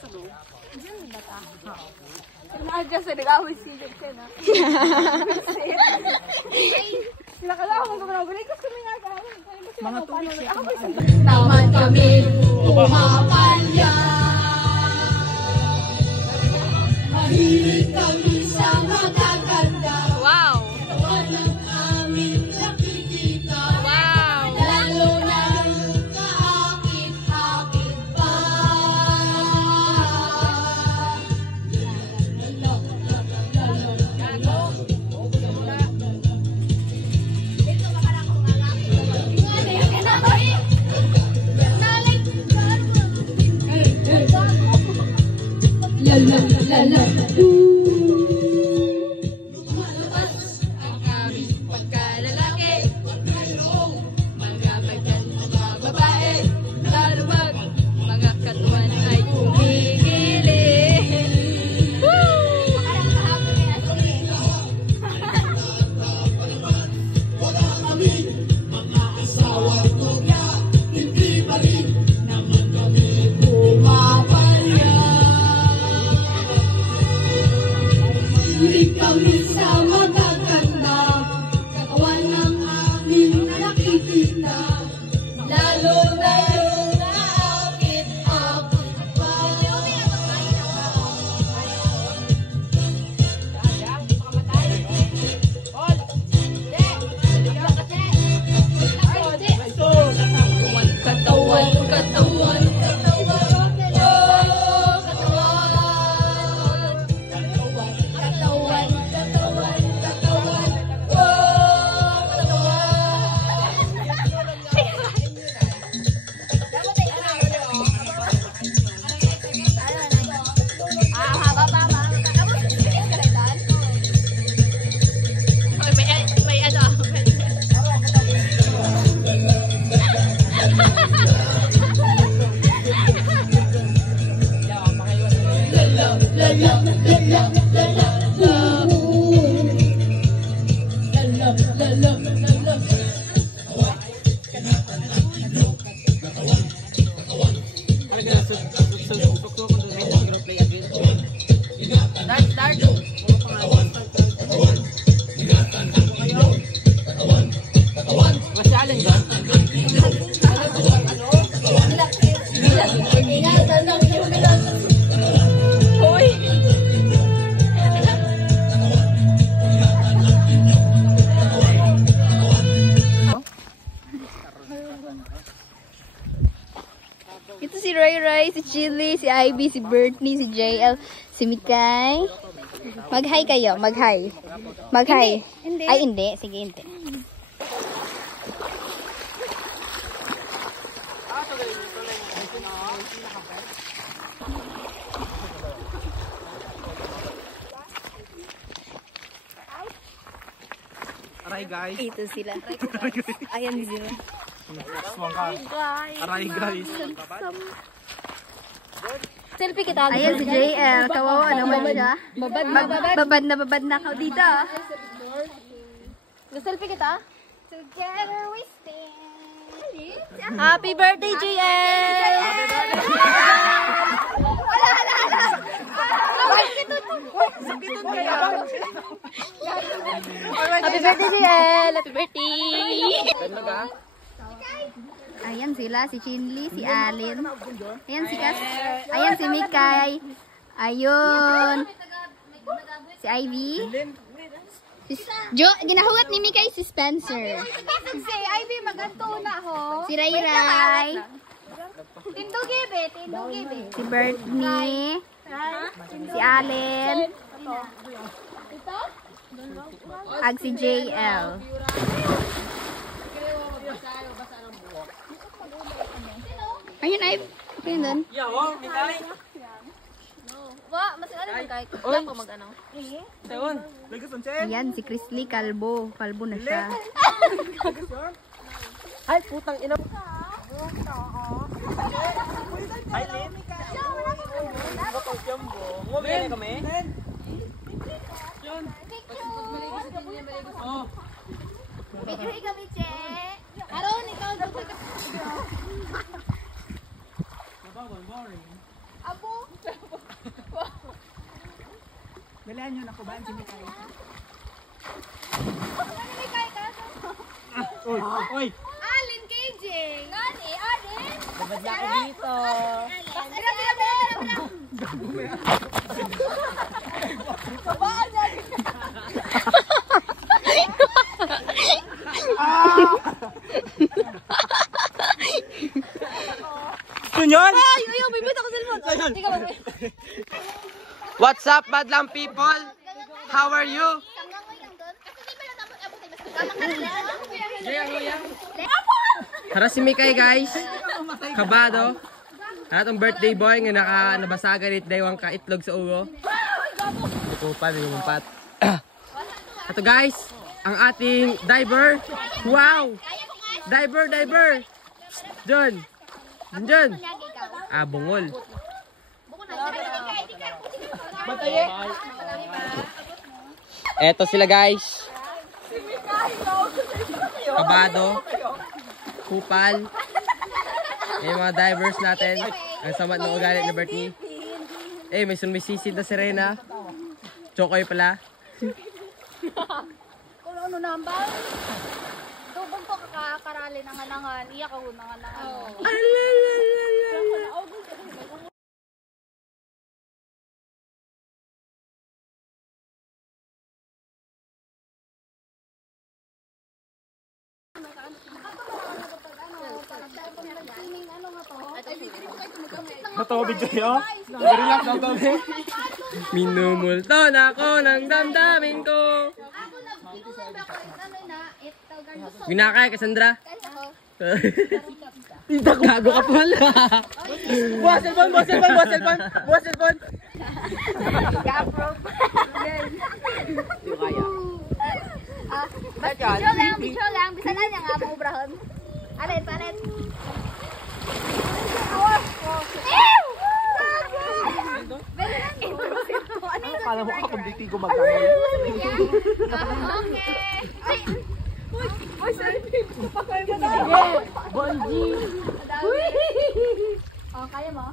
sa loob. Diyan nila ta. Sinaga sa nag-away si Jackson, ha? Sila ka lang, kung gumagulay, kasi kami nag-away. Mga tuwik siya. Naman kami pumapalya. Mahilig kami sa magaganda. Wow! Katawan ng aming nakikita. Wow! Lalo na kaakit-akit pa. La la la la. Lumalabas ang aming pagkalalaki. Mayroong mga magandang babae. Lalo pag mga katuan ay kumigilin. Wala kami mga asawa nobya. Hindi pa rin naman kami pumapalya. Hilig kami sa magaganda, katawan ng aming nakikita, lalo na yung naakit-akit pa. Katawan, katawan, katawan, oh, katawan. Katawan, katawan, katawan, oh, Ito si Ray, si Chili, si Ivy, si Brittany, si JL, si Mikay. Mag-hi kayo, mag-hi. Mag-hi. Hindi. Ay, hindi. Sige, hindi. Aray guys. Ito sila. Ayan sila. Aray guys. Selfie kita. Ayan si JL. Kawawa naman siya. Babad na ka dito. Selfie kita. Together we stand. Happy birthday, JL! Happy birthday! Happy birthday, JL! Happy birthday! Ayan sila, si Chinli, si Alin. Ayan si Kas. Ayan si Mikay. Ayun. Si Ivy. Ginahuwat ni Mikay si Spencer. Si Ivy maganto na ho. Si Ray Ray. Tindugibe. Si Brittany. Si Allen. Ag si JL. Ayun ay. Ayun doon. Yaw, Mikay. Wa, mas ano kay lang ko mag-ano. Tawon. Lagas ang chen. Ayan si Chrisley Kalbo. Kalbo na siya. Ay, putang ina. Ay, Lin. Bakal jumbo. Ngomel na kami. Oh. Picture kami, che. Aron, ikaw daw ka. Boring. Abo. Kailangan nyo nakubaan si Mikay. Oy! Alin, KJ! Nani, Alin? Babad na ako dito. Kabaan niya. Yun! Ay, may bita ko sa cellphone. Hindi ka ba? What's up, Badlang people? How are you? Tara si Mikay, guys. Kabado. Atong birthday boy nga nabasagan it daywang ka itlog sa ulo. Kupal yung umpat. Ato guys, ang ating diver. Wow! Diver! John! John! Ah, bungol. Eto sila guys. Kabado. Kupal. Yung mga divers natin. Ang samat ng ugali ni Bertnie. May sumisid na sirena. Chokoy pala. Kung ano nambal? Tubog ko kakakarali ng anangan. Iyak ako ng anangan. Matawid sa'yo? Relax lang tabi. Minumulto na ako ng damdamin ko. Binakay, Cassandra. Gago ka pala. Buha cellphone. Video lang. Bisa na niya nga mo ubrahon. Alin, palit. Kala mo ka kung di ko magkakaroon. Okay. Uy, selfie. Pakoy mo na. Bonji! Oh, kaya mo?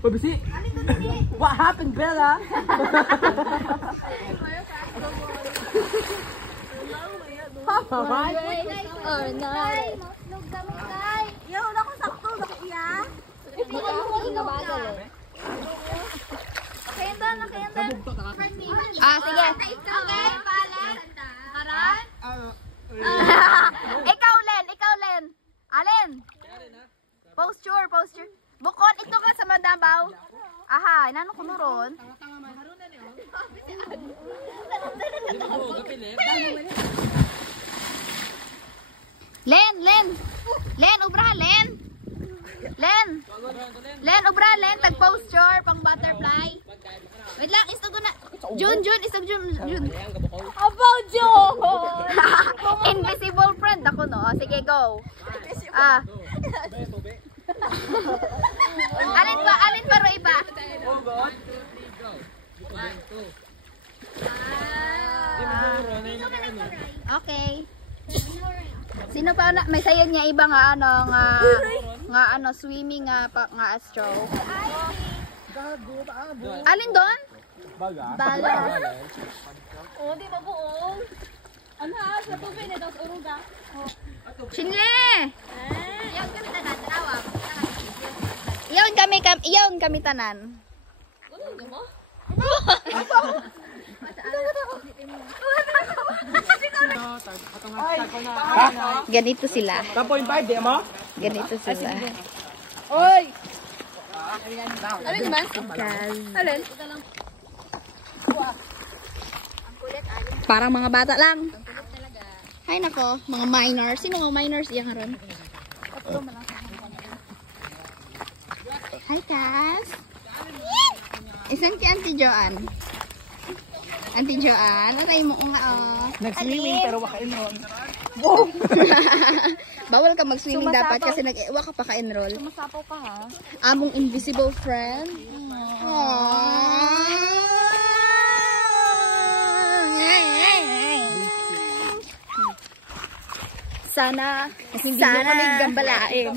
Pabisi! What happened, Bella? Or not. Yo, naku sakto, naku iya. Hindi ka bagal eh. Nakayanda. Sige. Okay, palan. Karan? Ikaw, Len. Alin? Posture. Bukod, ito ka sa madabaw. Aha, inano ko nuron? Len, ubra, Len, ubra, tag-posture, pang butterfly. Wait lang, istog na. Jun. About Jun! Invisible friend ako, no? O, sige, go. Alin pa, Roy ba? Okay. Sino pa na may sayo niya iba nga swimming nga astro. Alin doon? Balas. Oh, di mabuong. Ano sa tubig na daw uruga. Chinle. Yan kami tatawag. Iyon kami tanan. Ano mo? Ganito sila. 1.5, di mo? Ganito sila. Oy! Alin naman? Alin? Parang mga bata lang. Hay nako, mga minors. Sino mga minors? Iyan ron. Hi, Cass. Isang ki Auntie Joanne. Auntie Joanne, okay mo nga Nag-swimming pero waka-enroll. Bawal ka mag-swimming dapat kasi nag-ewa ka pa ka-enroll. Sumasapaw ka ha? Among invisible friend. Sana hindi mo kami gambalain.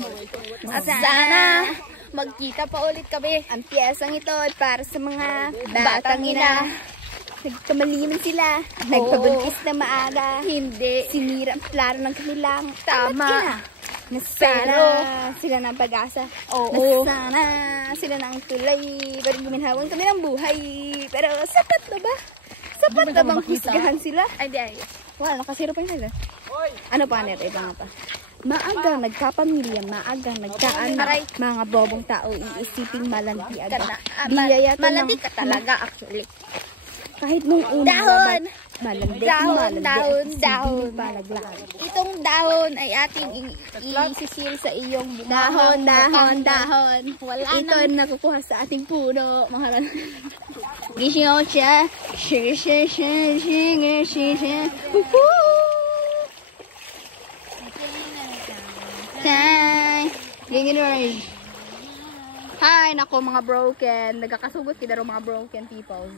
Sana magkita pa ulit kami. Ang piyesang ito ay para sa mga batang ina. Nagkamaliman sila. Nagpabuntis na maaga. Hindi. Sinira ang plano ng kanilang Tama. ina. Nasana sila ng pag-asa. Oo. Nasana sila ng tulay. Pero guminhawan kami ng buhay. Pero sapat na ba? Sapat na bang husgahan sila? Ay, di ay. Wala, nakasiro pa yung nila. Ano pa, Net? Ito nga pa. Maaga nagkapamilya, maaga nagkaanak. Aray. Mga bobong tao, iisiping malandi agad. Kana, Biyaya to malandi ng- ka talaga actually. Kahit nung una, Dahon! malandi, Dahon, malandi. dahon, Hindi dahon. palaglag. Itong dahon ay ating isisil sa iyong Dahon, dahon, dahon. Wala Ito nang ang nakukuha sa ating puno. Mahalan. Gising siya. Hi! Gingin orange. Hi, nako mga broken. Nagkakasugot kita rin mga broken people.